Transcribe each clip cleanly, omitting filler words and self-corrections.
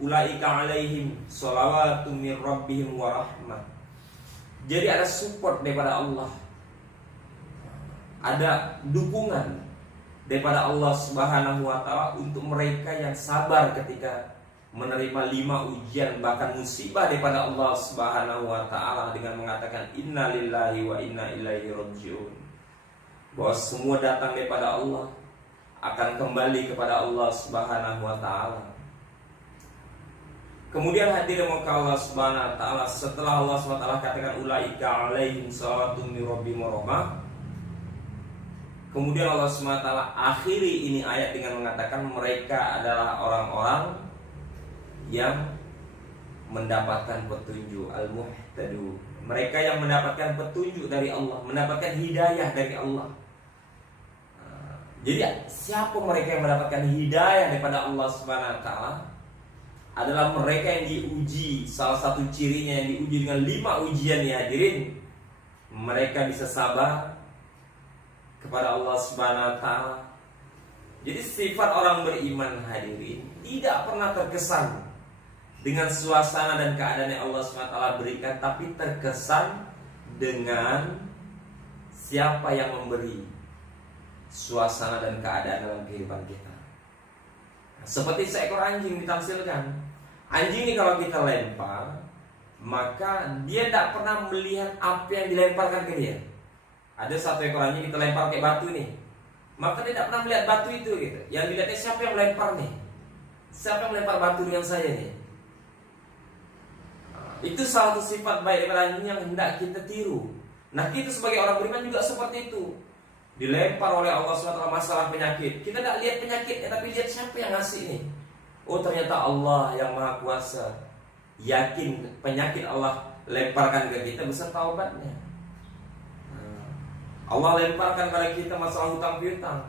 ulaika alaihim sholawatu mir rabbihim wa rahmah. Jadi ada support daripada Allah, ada dukungan daripada Allah Subhanahu wa taala untuk mereka yang sabar ketika menerima 5 ujian bahkan musibah daripada Allah Subhanahu wa taala dengan mengatakan inna lillahi wa inna ilaihi rajiun. Bahwa semua datang daripada Allah, akan kembali kepada Allah Subhanahu wa taala. Kemudian hadirin maka Allah Subhanahu wa taala, setelah Allah Subhanahu wa taala katakan ulaika alaihim salawatun mir rabbihim wa rahmah, kemudian Allah Subhanahu wa taala akhiri ini ayat dengan mengatakan mereka adalah orang-orang yang mendapatkan petunjuk, al-muhtadu. Mereka yang mendapatkan petunjuk dari Allah, mendapatkan hidayah dari Allah. Jadi siapa mereka yang mendapatkan hidayah daripada Allah Subhanahu wa taala? Adalah mereka yang diuji. Salah satu cirinya yang diuji dengan 5 ujian ya hadirin, mereka bisa sabar kepada Allah Subhanahu wa taala. Jadi sifat orang beriman hadirin tidak pernah terkesan dengan suasana dan keadaan yang Allah Subhanahu wa taala berikan, tapi terkesan dengan siapa yang memberi suasana dan keadaan dalam kehidupan kita. Seperti seekor anjing ditamsilkan. Anjing ini kalau kita lempar, maka dia tidak pernah melihat apa yang dilemparkan ke dia. Ada satu ekor anjing kita lempar kayak batu nih, maka dia tidak pernah melihat batu itu gitu. Yang dilihatnya siapa yang melempar nih? Siapa yang melempar batu dengan saya nih? Itu salah satu sifat baik daripada anjing yang hendak kita tiru. Nah kita sebagai orang beriman juga seperti itu. Dilempar oleh Allah SWT masalah penyakit, kita tidak lihat penyakitnya, tapi lihat siapa yang ngasih nih. Oh ternyata Allah yang maha kuasa. Yakin penyakit Allah lemparkan ke kita beserta obatnya. Allah lemparkan pada kita masalah hutang piutang.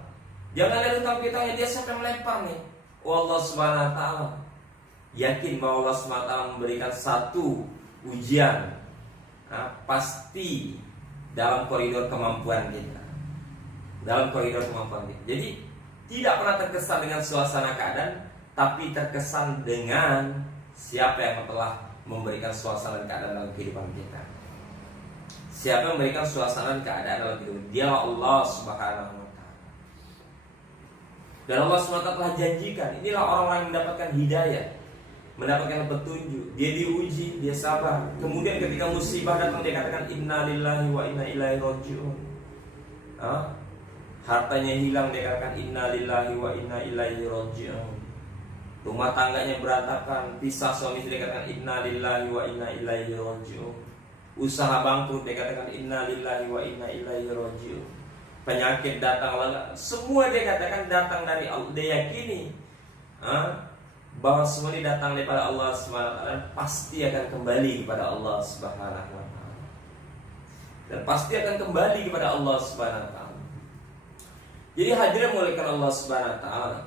Jangan lihat hutang piutangnya, dia siapa yang melempar nih? Oh Allah Subhanahu wa taala. Yakin bahwa Allah Subhanahu wa taala memberikan satu ujian, pasti dalam koridor kemampuan kita. Dalam koridor kemampuan kita. Jadi tidak pernah terkesan dengan suasana keadaan, tapi terkesan dengan siapa yang telah memberikan suasana dan keadaan dalam kehidupan kita. Siapa yang memberikan suasana dan keadaan dalam kehidupan? Dia Allah Subhanahu wa taala. Dan Allah Subhanahu wa taala telah janjikan, inilah orang-orang yang mendapatkan hidayah, mendapatkan petunjuk. Dia diuji, dia sabar. Kemudian ketika musibah datang dia katakan inna lillahi wa inna ilaihi rajiun. Hartanya hilang dia katakan inna lillahi wa inna ilaihi rajiun. Rumah tangganya berantakan, pisah suami istri dia katakan inna lillahi wa inna ilaihi rajiun. Usaha bangkrut dia katakan inna lillahi wa inna ilaihi rajiun. Penyakit datang, semua dia katakan datang dari Allah. Dia yakini bahwa semua ini datang daripada Allah Subhanahu wa taala, pasti akan kembali kepada Allah Subhanahu wa taala. Dan pasti akan kembali kepada Allah Subhanahu wa taala. Jadi hadirin muliakan Allah Subhanahu wa taala,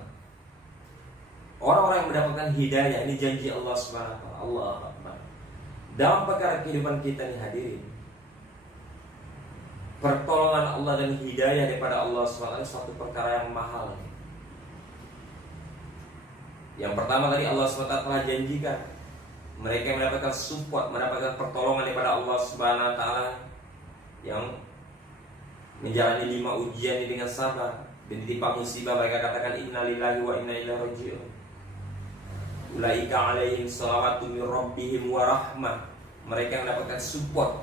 orang-orang yang mendapatkan hidayah, ini janji Allah Subhanahu wa taala. Allah Akbar. Dalam perkara kehidupan kita nih hadirin, pertolongan Allah dan hidayah daripada Allah Subhanahu wa taala suatu perkara yang mahal. Yang pertama tadi Allah SWT telah janjikan mereka yang mendapatkan support, mendapatkan pertolongan daripada Allah Subhanahu wa taala, yang menjalani 5 ujian ini dengan sabar dan ditimpa musibah, mereka katakan inna lillahi wa inna ilaihi rajiun. Ulaika alaihim sholawatu mir rabbihim wa rahmah. Mereka yang mendapatkan support,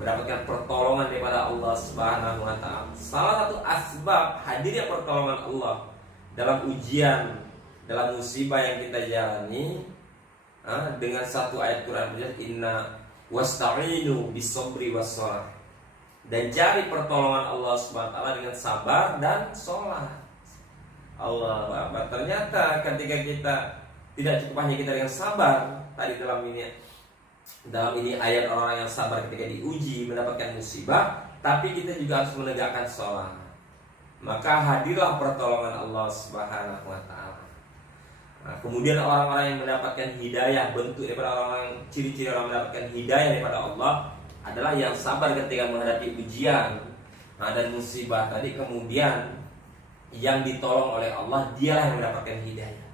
mendapatkan pertolongan daripada Allah Subhanahu wa taala. Salah satu asbab hadirnya pertolongan Allah dalam ujian, dalam musibah yang kita jalani, dengan satu ayat Quran berjudul inna wasta'inu bis-sabri was-shalah. Dan cari pertolongan Allah Subhanahu wa taala dengan sabar dan sholat. Allahu Akbar. Ternyata ketika kita tidak cukup hanya kita dengan sabar, tadi dalam ini ayat orang yang sabar ketika diuji mendapatkan musibah, tapi kita juga harus menegakkan sholat. Maka hadirlah pertolongan Allah Subhanahu wa taala. Kemudian orang-orang yang mendapatkan hidayah, bentuk daripada orang-orang, ciri-ciri orang mendapatkan hidayah daripada Allah adalah yang sabar ketika menghadapi ujian dan musibah tadi. Kemudian yang ditolong oleh Allah, dialah yang mendapatkan hidayah.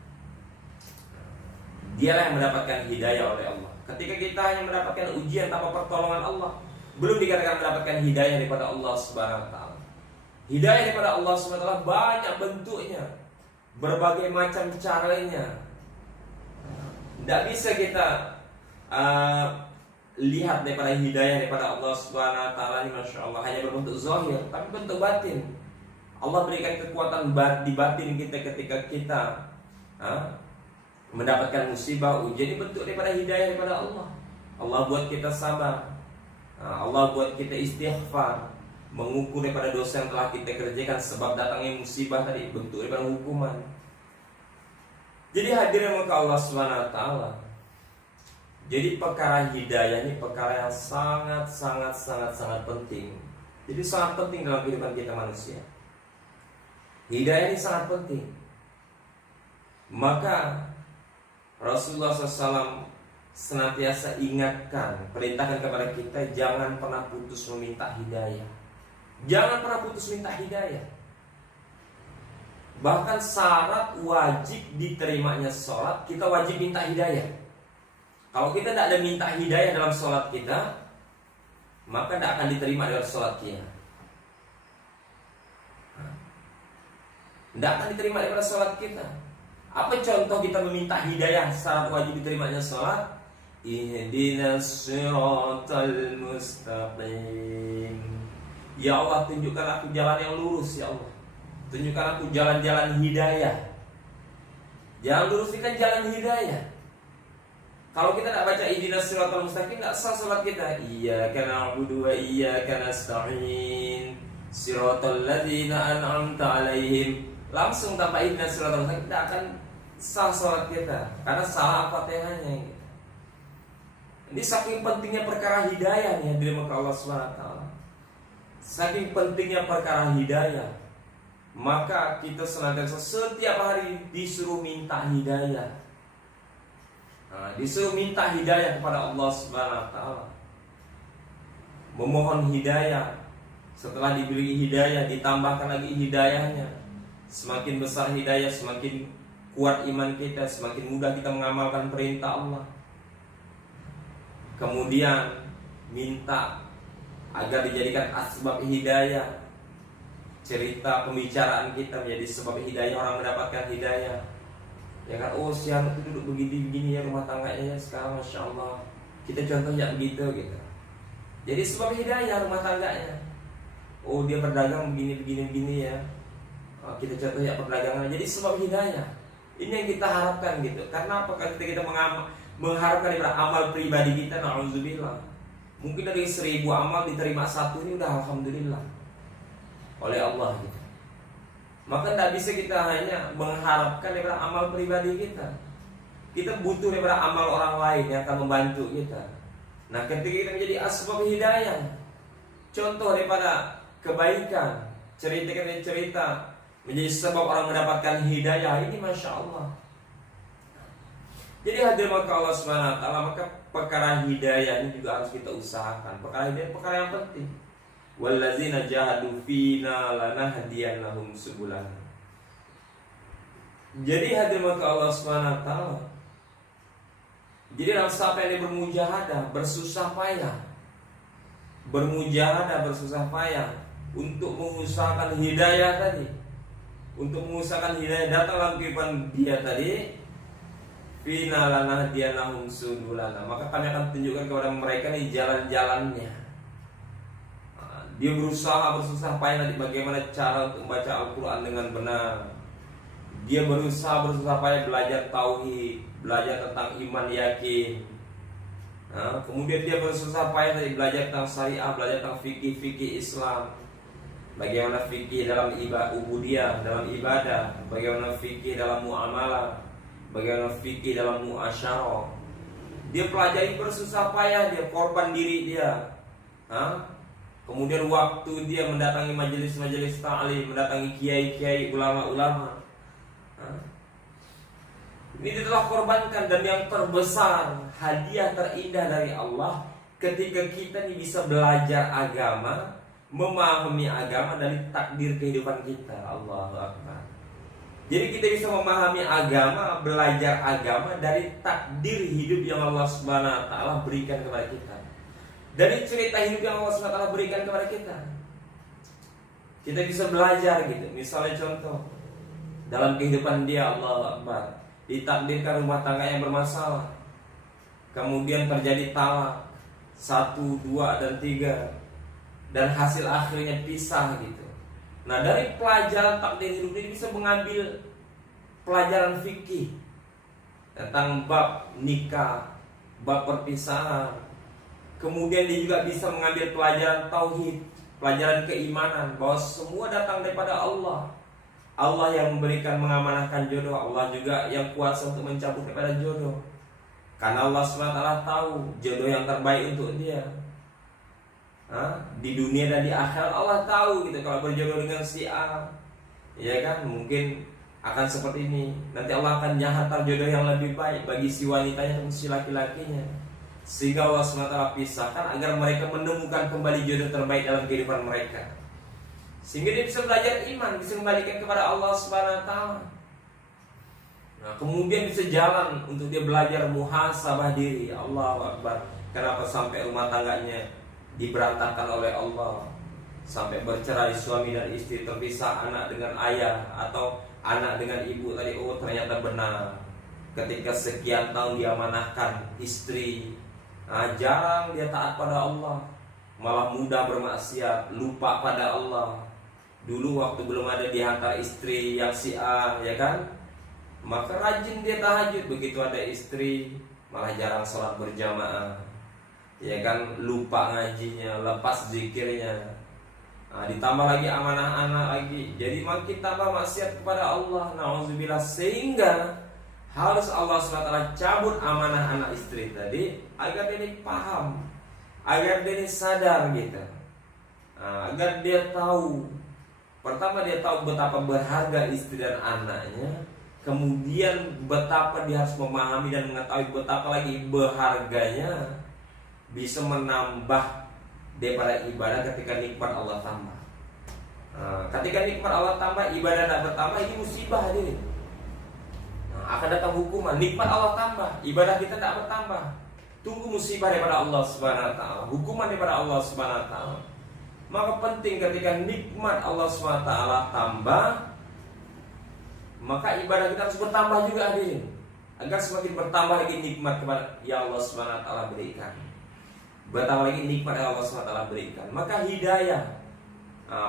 dialah yang mendapatkan hidayah oleh Allah. Ketika kita hanya mendapatkan ujian tanpa pertolongan Allah, belum dikatakan mendapatkan hidayah daripada Allah Subhanahu wa taala. Hidayah daripada Allah Subhanahu wa taala banyak bentuknya, berbagai macam caranya. Tidak bisa kita lihat daripada hidayah daripada Allah Subhanahu wa taala ini, Masya Allah, hanya berbentuk zahir, tapi bentuk batin. Allah berikan kekuatan di batin kita ketika kita mendapatkan musibah, ujian, ini bentuk daripada hidayah daripada Allah. Allah buat kita sabar, Allah buat kita istighfar, mengukur daripada dosa yang telah kita kerjakan sebab datangnya musibah tadi, bentuk daripada hukuman. Jadi hadirin maka Allah Subhanahu wa taala. Jadi perkara hidayah ini perkara yang sangat penting. Jadi sangat penting dalam kehidupan kita manusia. Hidayah ini sangat penting. Maka Rasulullah SAW senantiasa ingatkan, perintahkan kepada kita jangan pernah putus meminta hidayah. Jangan pernah putus minta hidayah. Bahkan syarat wajib diterimanya sholat, kita wajib minta hidayah. Kalau kita tidak ada minta hidayah dalam sholat kita, maka tidak akan diterima dalam sholat kita. Tidak akan diterima dalam sholat kita. Apa contoh kita meminta hidayah syarat wajib diterimanya sholat? Ihdinas siratal mustaqim. Ya Allah, tunjukkan aku jalan yang lurus, ya Allah. Tunjukkan aku jalan-jalan hidayah. Jalan lurus ini kan jalan hidayah. Kalau kita tidak baca ihdinas siratal mustaqim, tidak sah salat kita. Iyyaka na'budu wa iyyaka nasta'in. Siratal ladzina an'amta 'alaihim. Langsung tanpa ihdinas siratal mustaqim tidak akan sah salat kita, karena salah Fatihahnya. Ini saking pentingnya perkara hidayah nih, hadirin maka Allah Subhanahu wa taala. Saking pentingnya perkara hidayah, maka kita senantiasa setiap hari disuruh minta hidayah. Disuruh minta hidayah kepada Allah Subhanahu wa taala. Memohon hidayah. Setelah diberi hidayah, ditambahkan lagi hidayahnya. Semakin besar hidayah, semakin kuat iman kita, semakin mudah kita mengamalkan perintah Allah. Kemudian minta agar dijadikan asbab hidayah. Cerita pembicaraan kita menjadi sebab hidayah, orang mendapatkan hidayah. Ya kan, oh si anak itu duduk begini-begini ya rumah tangganya ya sekarang, Masya Allah. Kita contohnya begitu gitu. Jadi sebab hidayah rumah tangganya. Oh dia berdagang begini-begini ya. Kita contohnya perdagangan. Jadi sebab hidayah. Ini yang kita harapkan gitu. Karena apa? Ketika kita mengharapkan daripada amal pribadi kita, na'udzubillah, mungkin dari 1000 amal diterima 1, ini udah alhamdulillah oleh Allah gitu. Maka tidak bisa kita hanya mengharapkan daripada amal pribadi kita. Kita butuh daripada amal orang lain yang akan membantu kita. Nah ketika kita menjadi asbab hidayah, contoh daripada kebaikan, cerita menjadi sebab orang mendapatkan hidayah, ini Masya Allah. Jadi hadir maka Allah Subhanahu wa taala, maka perkara hidayah ini juga harus kita usahakan. Perkara hidayah perkara yang penting. Wallazina jahadu fina lanahdiyannahum subulana. Jadi hadir maka Allah Subhanahu wa taala. Jadi dalam siapa yang bermujahadah, bersusah payah, bersusah payah untuk mengusahakan hidayah tadi, untuk mengusahakan hidayah datang dalam kehidupan dia tadi, fina lanahdiyannahum subulana, maka kami akan tunjukkan kepada mereka nih jalan-jalannya. Dia berusaha bersusah payah nanti bagaimana cara untuk membaca Al-Quran dengan benar. Dia berusaha bersusah payah belajar tauhid, belajar tentang iman yakin. Kemudian dia bersusah payah tadi belajar tentang syariah, belajar tentang fikih Islam. Bagaimana fikih dalam ubudiyah, dalam ibadah, bagaimana fikih dalam muamalah, bagaimana fikih dalam muasyarah. Dia pelajari bersusah payah, dia korban diri dia. Kemudian waktu dia mendatangi majelis-majelis ta'lim, mendatangi kiai-kiai, ulama-ulama. Ini dia telah korbankan, dan yang terbesar, hadiah terindah dari Allah ketika kita ini bisa belajar agama, memahami agama dari takdir kehidupan kita. Allahu Akbar. Jadi kita bisa memahami agama, belajar agama dari takdir hidup yang Allah Subhanahu wa taala berikan kepada kita. Dari cerita hidup yang Allah Subhanahu wa taala berikan kepada kita. Kita bisa belajar gitu. Misalnya contoh, dalam kehidupan dia Allah Akbar, ditakdirkan rumah tangga yang bermasalah. Kemudian terjadi talak 1, 2, dan 3. Dan hasil akhirnya pisah gitu. Nah, dari pelajaran takdir hidup ini bisa mengambil pelajaran fikih tentang bab nikah, bab perpisahan. Kemudian dia juga bisa mengambil pelajaran tauhid, pelajaran keimanan, bahwa semua datang daripada Allah. Allah yang memberikan, mengamanahkan jodoh. Allah juga yang kuasa untuk mencabut daripada jodoh. Karena Allah SWT tahu jodoh yang terbaik untuk dia. Di dunia dan di akhirat Allah tahu gitu. Kalau berjodoh dengan si A, ya kan, mungkin akan seperti ini. Nanti Allah akan hantar jodoh yang lebih baik bagi si wanitanya dan si laki-lakinya. Sehingga Allah SWT pisahkan agar mereka menemukan kembali jodoh terbaik dalam kehidupan mereka. Sehingga dia bisa belajar iman, bisa kembalikan kepada Allah SWT. Nah, kemudian bisa jalan untuk dia belajar muhasabah diri. Allahu Akbar. Kenapa sampai rumah tangganya diberantakan oleh Allah, sampai bercerai suami dan istri, terpisah anak dengan ayah atau anak dengan ibu tadi. Oh, ternyata benar. Ketika sekian tahun diamanahkan istri, jarang dia taat pada Allah, malah mudah bermaksiat, lupa pada Allah. Dulu waktu belum ada dihantar istri yang si A, ya kan, maka rajin dia tahajud. Begitu ada istri, malah jarang sholat berjamaah, ya kan, lupa ngajinya, lepas zikirnya. Ditambah lagi amanah anak lagi, jadi makin tambah maksiat kepada Allah. Nauzubillah. Sehingga harus Allah SWT cabut amanah anak istri tadi, agar dia paham, agar dia sadar gitu, agar dia tahu. Pertama, dia tahu betapa berharga istri dan anaknya. Kemudian betapa dia harus memahami dan mengetahui betapa lagi berharganya bisa menambah daripada ibadah ketika nikmat Allah tambah. Ketika nikmat Allah tambah, ibadah tidak bertambah, ini musibah dia. Akan datang hukuman. Nikmat Allah tambah, ibadah kita tidak bertambah, tunggu musibah daripada Allah Subhanahu wa taala, hukuman daripada Allah Subhanahu wa taala. Maka penting ketika nikmat Allah Subhanahu wa taala tambah, maka ibadah kita harus bertambah juga hadirin, agar semakin bertambah lagi nikmat kepada yang Allah Subhanahu wa taala berikan. Bertambah lagi nikmat yang Allah SWT berikan. Maka hidayah,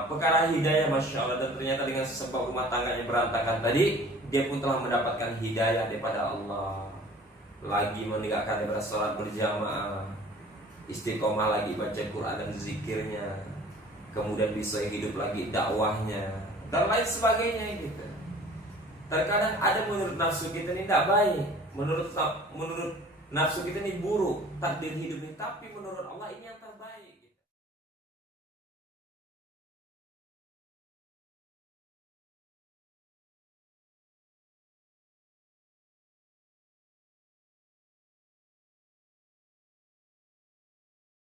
perkara hidayah, Masya Allah. Dan ternyata dengan sebab rumah tangganya berantakan tadi, dia pun telah mendapatkan hidayah daripada Allah. Lagi menegakkan daripada sholat berjamaah, istiqomah lagi baca Quran dan zikirnya, kemudian bisa hidup lagi dakwahnya, dan lain sebagainya gitu. Terkadang ada menurut nafsu kita ini tidak baik, menurut nafsu kita ini buruk takdir hidup ini, tapi menurut Allah ini yang terbaik.